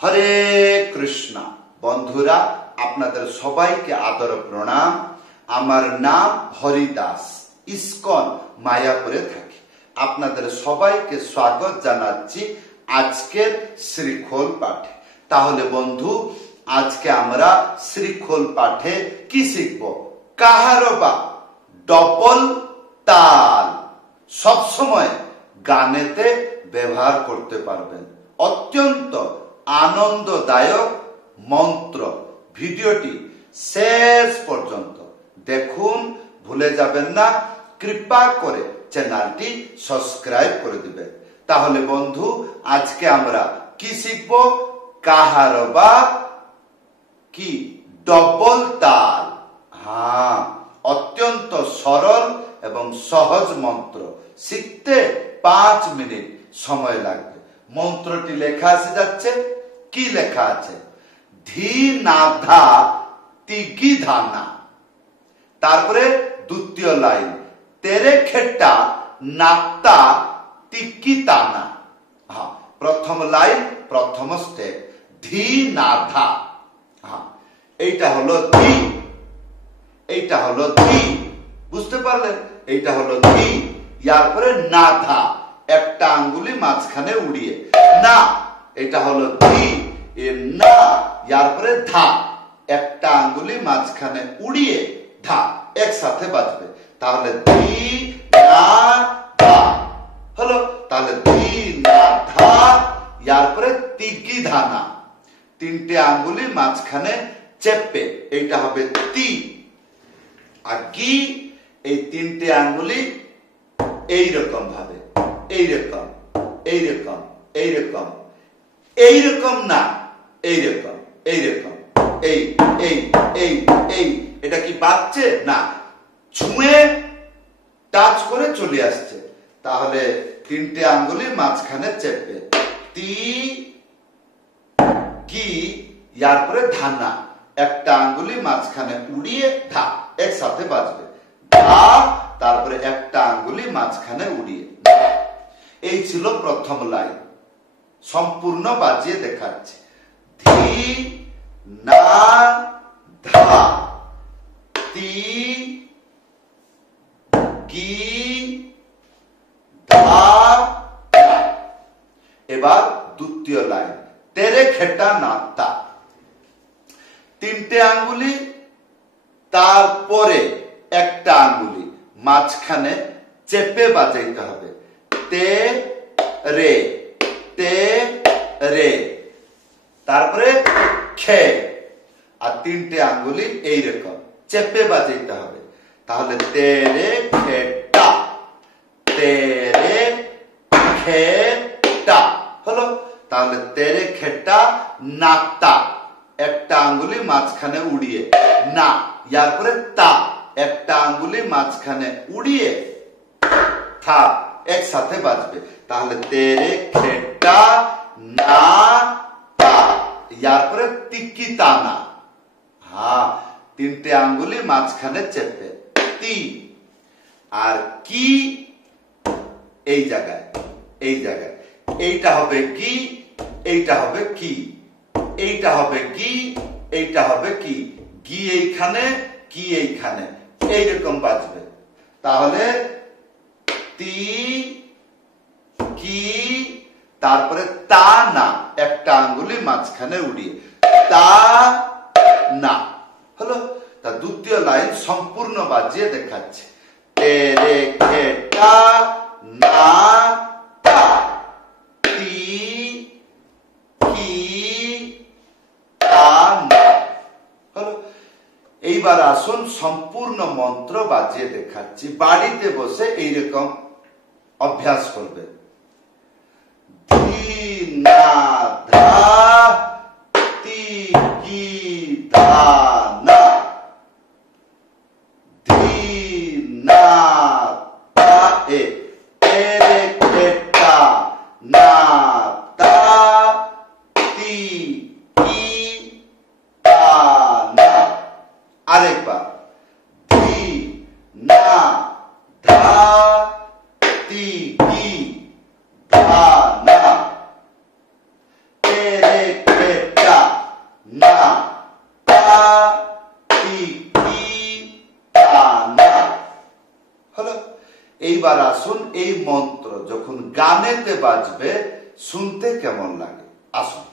হরে কৃষ্ণ। বন্ধুরা, আপনাদের সবাইকে আদর প্রণাম। আমার নাম হরিদাস, ইস্কন মায়াপুরে থাকি। আপনাদের সবাইকে স্বাগত জানাচ্ছি আজকের শ্রীখোল পাঠে। তাহলে বন্ধু, আজকে আমরা শ্রীখোল পাঠে কি শিখব? কাহারবা, ডবল তাল। সবসময় গানেতে ব্যবহার করতে পারবেন। অত্যন্ত আনন্দদায়ক মন্ত্র। ভিডিওটি শেষ পর্যন্ত দেখুন, ভুলে যাবেন না। কৃপা করে চ্যানেলটি সাবস্ক্রাইব করে দিবেন। তাহলে বন্ধু, আজকে আমরা কি শিখব? কাহারবা কি ডবল তাল। হ্যাঁ, অত্যন্ত সরল এবং সহজ মন্ত্র। শিখতে 5 মিনিট সময় লাগবে। মন্ত্রটি লেখা আসে যাচ্ছে। কি লেখা আছে? ধি না ধা তিগি ধানা। তারপরে দ্বিতীয় লাইন, তেরে খেটা নাতা তিকি তানা। হ্যাঁ, প্রথম লাইন, প্রথম স্টেপ, ধি না ধা। হ্যাঁ, এইটা হলো ধি, এইটা হলো ধি। বুঝতে পারলেন? এইটা হলো ধি। ইয়ার পরে না ধা, একটা আঙ্গুলি মাঝখানে উড়িয়ে না। এটা হলো ধি। এ না, ইয়ার পরে ধা, একটা আঙ্গুলি মাঝখানে উড়িয়ে ধা, একসাথে বাজবে। তাহলে ধি না ধা হলো। তাহলে ধি না ধা, ইয়ার পরে তিগি ধানা, তিনটে আঙ্গুলি মাঝখানে চেপে, এইটা হবে তি। আর কি, এই তিনটে আঙ্গুলি এইরকম ভাবে, এইরকম, এইরকম, এইরকম, এইরকম না, এইরকম, এইরকম, এই এই এই এই। এটা কি বাজছে? না, ছুঁয়ে টাচ করে চলে আসছে। তাহলে তিনটে আঙ্গুলি মাঝখানে চেপে তি কি, ইয়ার পরে ধানা, একটা আঙ্গুলি মাঝখানে উড়িয়ে ধা, একসাথে বাজবে। ধা, তারপরে একটা আঙ্গুলি মাঝখানে উড়িয়ে। এই ছিল প্রথম লাইন। সম্পূর্ণ বাজিয়ে দেখাচ্ছে। ধি না ধা তি কি ধা। এবার দ্বিতীয় লাইন, তেরে খেটা নাতা। তিনটে আঙ্গুলি, তারপরে একটা আঙ্গুলি মাঝখানে চেপে বাজাইতে হবে। তে রে, তে রে, তারপরে খে, আর তিনটে আঙ্গুলি এইরকম চেপে বাজাইতে হবে। তাহলে তেরে খেটা, তেরে খেটা হলো। তাহলে তেরে খেটা নাতা, একটা আঙ্গুলি মাঝখানে উড়িয়ে না, ইয়ার পরে তা, একটা আঙ্গুলি মাঝখানে উড়িয়ে থা, একসাথে বাজবে। তাহলে তেরে খেটা না তা, ইয়ার পরে তিকি তানা। হ্যাঁ, তিনটে আঙ্গুলি মাঝখানে চেপে তি। আর কি, এই জায়গায়, এই জায়গায়, এইটা হবে কি, এইটা হবে কি, এইটা হবে কি, এইটা হবে কি, গি এইখানে, কি এইখানে, এইরকম বাজবে। তাহলে তি কি, তারপরে তা না, একটা আঙ্গুলি মাঝখানে উড়িয়ে তা না হলো। তা দ্বিতীয় লাইন সম্পূর্ণ বাজিয়ে দেখাচ্ছে। তেরে খেটা না তা তি কি তা না হলো। এইবার আসুন সম্পূর্ণ মন্ত্র বাজিয়ে দেখাচ্ছি। বাড়িতে বসে এইরকম অভ্যাস করবে। ধি না ধা তি কি ধা না, ধি না তা এ, তেরে খেটা না তা তি কি তা না। আরেকবার, ধি না ধা তি কি ধা না, তেরে এইবার আসুন এই মন্ত্র যখন গানেতে বাজবে শুনতে কেমন লাগে। আসুন।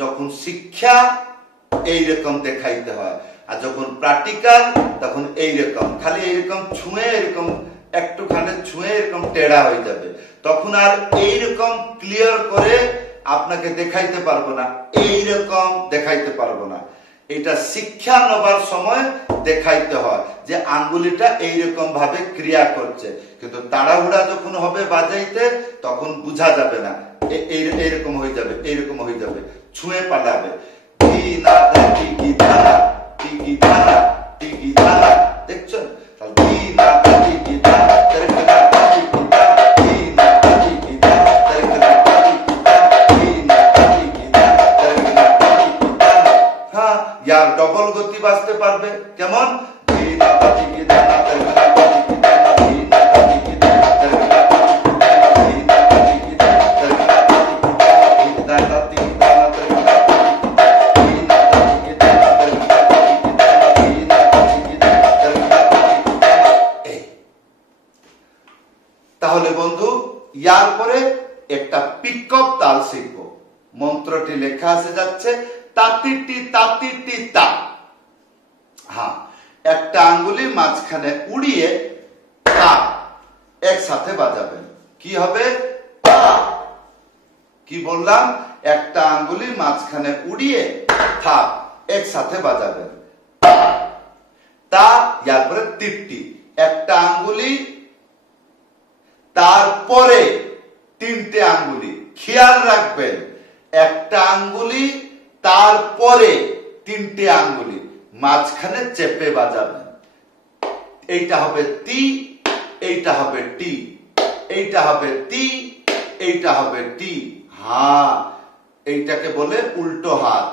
যখন শিক্ষা এইরকম দেখাইতে হয়, আর যখন প্র্যাকটিক্যাল তখন এইরকম, খালি এইরকম ছুঁয়ে এরকম একটুখানি ছুঁয়ে এরকম টেড়া হয়ে যাবে, তখন আর এইরকম ক্লিয়ার করে আপনাকে দেখাইতে পারবো না, এইরকম দেখাইতে পারবো না। এটা শিক্ষা নেবার সময় দেখাইতে হয় যে আঙ্গুলিটা এইরকম ভাবে ক্রিয়া করছে, কিন্তু তাড়াহুড়া যখন হবে বাজাইতে তখন বুঝা যাবে না, এইরকম হয়ে যাবে, এইরকম হয়ে যাবে, ছুঁয়ে পালাবে। দেখছো? হ্যাঁ, ইয়ার ডবল গতি বাজতে পারবে কেমন? তাহলে বন্ধু ইয়ার পরে একটা পিকআপ তাল শিখব। মন্ত্রটি লেখা আছে যাচ্ছে তাতিটি তাতিটি তা। হ্যাঁ, একটা আঙ্গুলি মাঝখানে উড়িয়ে তা একসাথে বাজাবেন। কি হবে? তা। কি বললাম? একটা আঙ্গুলি মাঝখানে উড়িয়ে থা একসাথে বাজাবেন। তা। ইয়ার পরে তিনটি, একটা আঙ্গুলি তারপরে তিনটে আঙ্গুলি, খেয়াল রাখবেন, একটা আঙ্গুলি তারপরে তিনটে আঙ্গুলি মাঝখানে চেপে বাজাবেন। এইটা হবে তি, এইটা হবে টি, এইটা হবে তি, এইটা হবে টি। হ্যাঁ, এইটাকে বলে উল্টো হাত।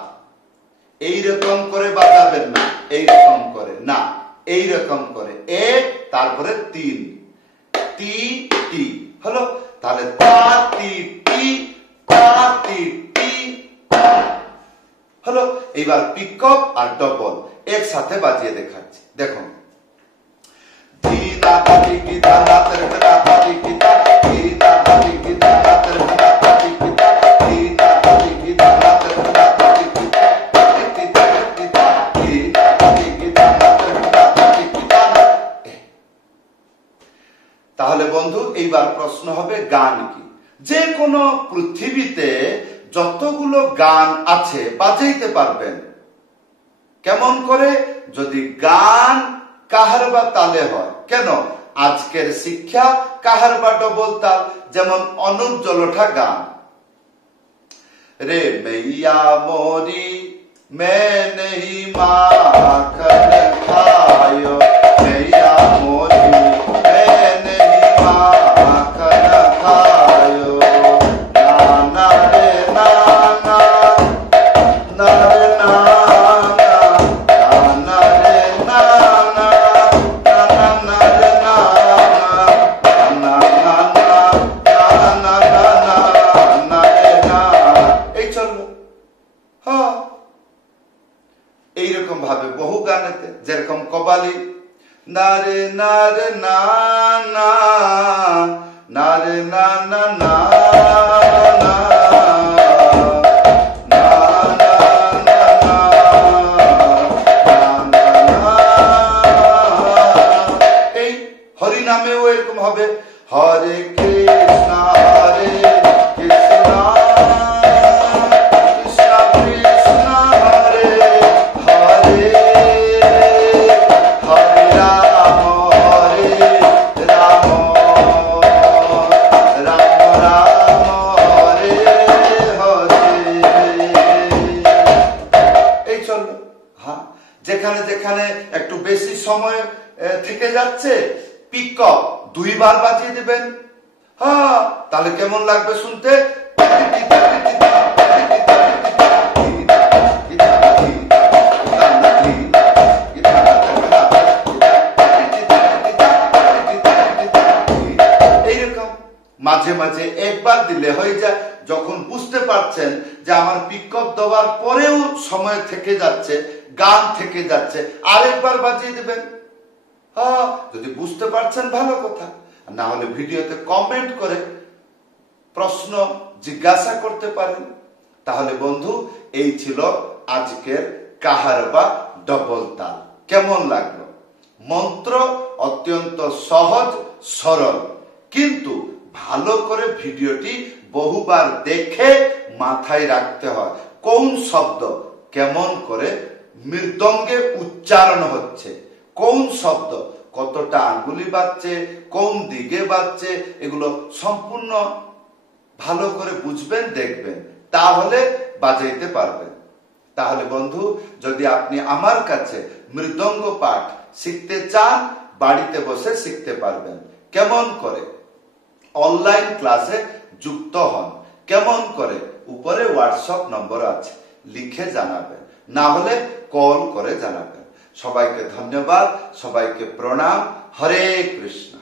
এইরকম করে বাজাবেন না, এইরকম করে না, এইরকম করে এক, তারপরে তিন, টি টি হলো। তাহলে তা তি টি, তা তি টি হলো। এবার পিকআপ আর ডবল একসাথে বাজিয়ে দেখাচ্ছি, দেখুন। তাহলে বন্ধু এইবার প্রশ্ন হবে গান কি? যে কোনো পৃথিবীতে যতগুলো গান আছে বাজাইতে পারবেন। কেমন করে? যদি গান কাহার বা তালে হয়। কেন? আজকের শিক্ষা কাহার বা ডবল তাল, যেমন অনুপ জলোঠা গান, রে मैया मोरी मैं नहीं माखन खायो, मैया मोरी मैं नहीं माखन खायो, नाना रे नाना, ना रे नाना, नाना रे नाना, नाना रे नाना, नाना नाना, नाना रे ना। এই চললো। হ্যাঁ, এইরকম ভাবে বহু গানেতে, যেরকম কবালি, নারে নারে না না, নারে না না না না, এই হরিনামেও এরকম হবে, হরে কৃষ্ণ হরে কৃষ্ণ কৃষ্ণ কৃষ্ণ হরে হরে, হরে রাম হরে রাম, রাম রাম হরে হরে। এই চললো। হ্যাঁ, যেখানে যেখানে একটু বেশি সময় থেকে যাচ্ছে পিকআপ দুইবার বাজিয়ে দেবেন। হ্যাঁ, তাহলে কেমন লাগবে শুনতে? মাঝে মাঝে একবার দিলে হয়ে যায়। যখন বুঝতে পারছেন যে আমার পিকআপ দেওয়ার পরেও সময় থেকে যাচ্ছে, গান থেকে যাচ্ছে, আরেকবার বাজিয়ে দেবেন। হ্যাঁ, যদি বুঝতে পারছেন ভালো কথা, না হলে ভিডিওতে কমেন্ট করে প্রশ্ন জিজ্ঞাসা করতে পারেন। তাহলে বন্ধু, এই ছিল আজকের কাহারবা ডবল তাল। কেমন লাগলো? মন্ত্র অত্যন্ত সহজ সরল, কিন্তু ভালো করে ভিডিওটি বহুবার দেখে মাথায় রাখতে হয় কোন শব্দ কেমন করে মৃদঙ্গে উচ্চারণ হচ্ছে, কোন শব্দ কতটা আঙ্গুলি বাজছে, কোন দিকে বাজছে, এগুলো সম্পূর্ণ ভালো করে বুঝবেন, দেখবেন, তাহলে বাজাইতে পারবেন। তাহলে বন্ধু, যদি আপনি আমার কাছে মৃদঙ্গ পাঠ শিখতে চান, বাড়িতে বসে শিখতে পারবেন। কেমন করে? অনলাইন ক্লাসে যুক্ত হন। কেমন করে? উপরে হোয়াটসঅ্যাপ নম্বর আছে, লিখে জানাবেন, না হলে কল করে জানাবেন। সবাইকে ধন্যবাদ, সবাইকে প্রণাম। হরে কৃষ্ণ।